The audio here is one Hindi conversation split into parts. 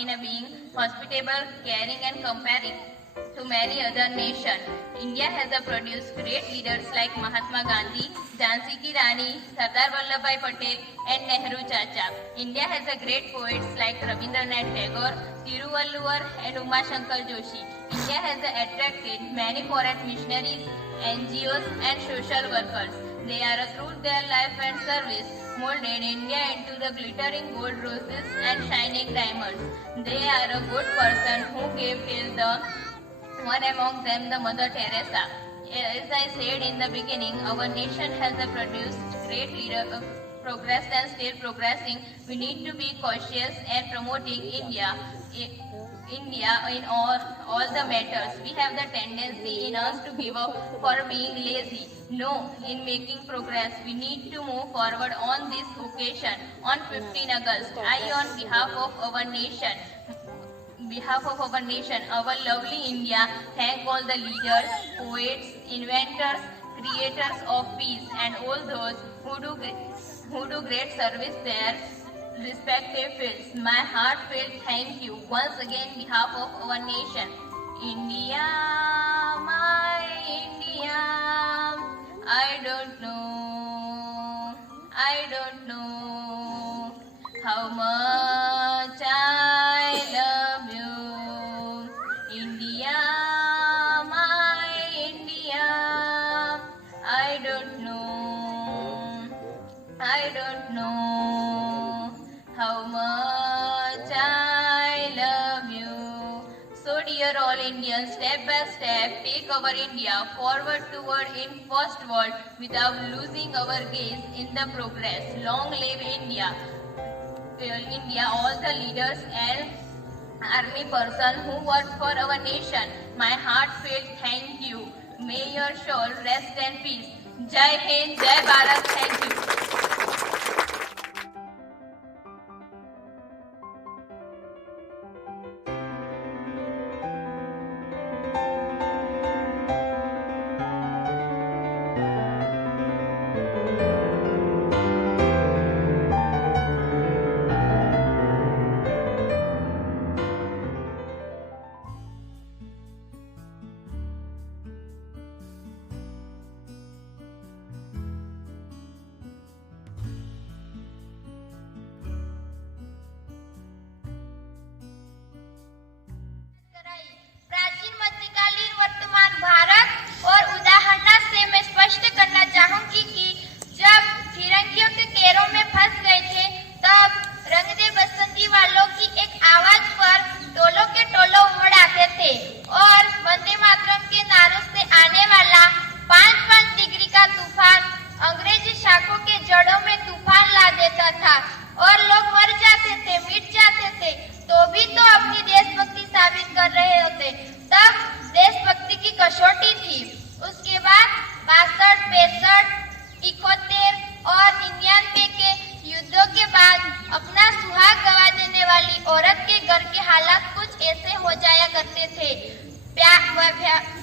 in a being hospitable, caring and comparing to many other nations. India has produced great leaders like Mahatma Gandhi, Jhansi Ki Rani, Sardar Vallabhbhai Patel and Nehru Chacha. India has great poets like Rabindranath Tagore, Tiruvalluvar and Uma Shankar Joshi. India has attracted many foreign missionaries, NGOs and social workers. They are through their life and service molded India into the glittering gold roses and shining diamonds. They are a good person who gave till the one among them the Mother Teresa. As I said in the beginning, our nation has produced great leader progress and still progressing. We need to be cautious and promoting India in all the matters. We have the tendency in us to give up for being lazy. No, in making progress, we need to move forward on this occasion. On 15 August, I on behalf of our nation, our lovely India, thank all the leaders, poets, inventors, creators of peace and all those who do great service there respective fields. My heartfelt thank you once again behalf of our nation. India, my India, I don't know how much I love you. India, my India, I don't know how much I love you. So dear all Indians, step by step, take our India forward toward in first world without losing our gaze in the progress. Long live India. All the leaders and army person who work for our nation. My heartfelt thank you. May your soul rest in peace. Jai Hind, Jai Bharat. Thank you.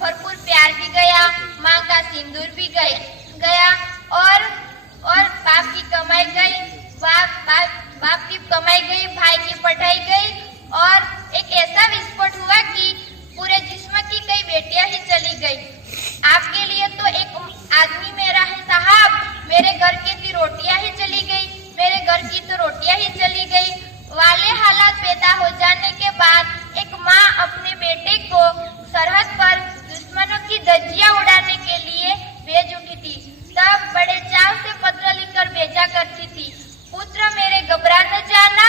भरपूर प्यार भी गया, माँ का सिंदूर भी गया और बाप की कमाई गई, बाप की कमाई गई, भाई की पढ़ाई गई और एक ऐसा विस्फोट हुआ कि पूरे जिस्म की कई बेटियां ही चली गई। आपके लिए तो एक आदमी मेरा है साहब, मेरे घर की भी रोटियां ही चली गई, मेरे घर की तो रोटियां ही चली गई वाले हालात पैदा हो जाने के बाद एक माँ अपने बेटे को सरहद पर दुश्मनों की धज्जियां उड़ाने के लिए भेज उठी थी। तब बड़े चाव से पत्र लिखकर भेजा करती थी, पुत्र मेरे घबरा न जाना,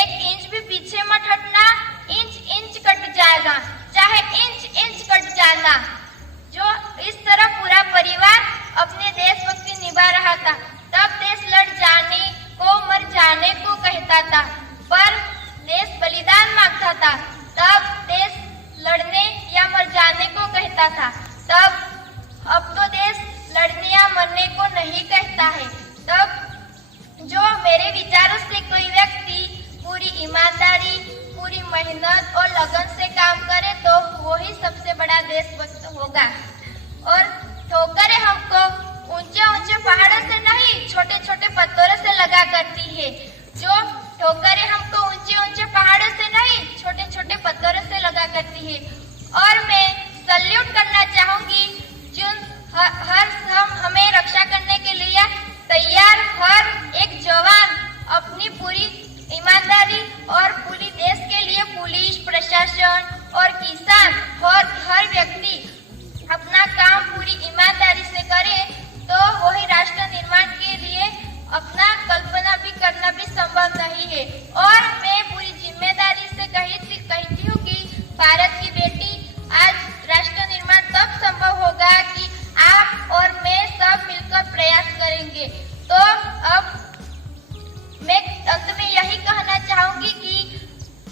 एक इंच भी पीछे मत हटना, इंच इंच कट जाएगा, चाहे इंच इंच कट जाना। जो इस तरह पूरा परिवार अपने देशभक्ति निभा रहा था। तब देश लड़ जाने को मर जाने को कहता था, पर देश बलिदान मांगता था। तब देश लड़ने या मर जाने को कहता था, तब अब तो देश लड़ने या मरने को नहीं कहता है। तब जो मेरे विचारों से कोई व्यक्ति पूरी ईमानदारी, पूरी मेहनत और लगन से काम करे तो वो ही सबसे बड़ा देशभक्त होगा। और ठोकरें हमको ऊंचे ऊंचे पहाड़ों से नहीं, छोटे छोटे पत्थरों से लगा करती है। जो ठोकरें हमको ऊंचे ऊंचे पहाड़ों से प्रशासन और किसान और हर व्यक्ति अपना काम पूरी ईमानदारी से करे तो वही राष्ट्र निर्माण के लिए अपना कल्पना भी करना भी संभव नहीं है। और मैं पूरी जिम्मेदारी से कहती हूँ कि भारत की बेटी आज राष्ट्र निर्माण तब संभव होगा कि आप और मैं सब मिलकर प्रयास करेंगे। तो अब मैं अंत में यही कहना चाहूंगी कि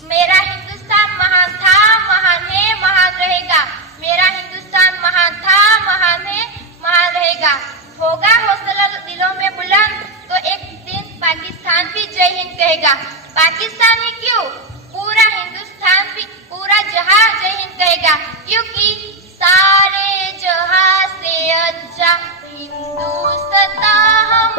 मेरा हिंदुस्तान महान था, महान है, महान रहेगा। मेरा हिंदुस्तान महान था, महान है, महान रहेगा। होगा हौसला दिलों में बुलंद तो एक दिन पाकिस्तान भी जय हिंद कहेगा। पाकिस्तान ही क्यों, पूरा हिंदुस्तान भी, पूरा जहां जय हिंद कहेगा, क्योंकि सारे जहां से अच्छा हिंदुस्तान हम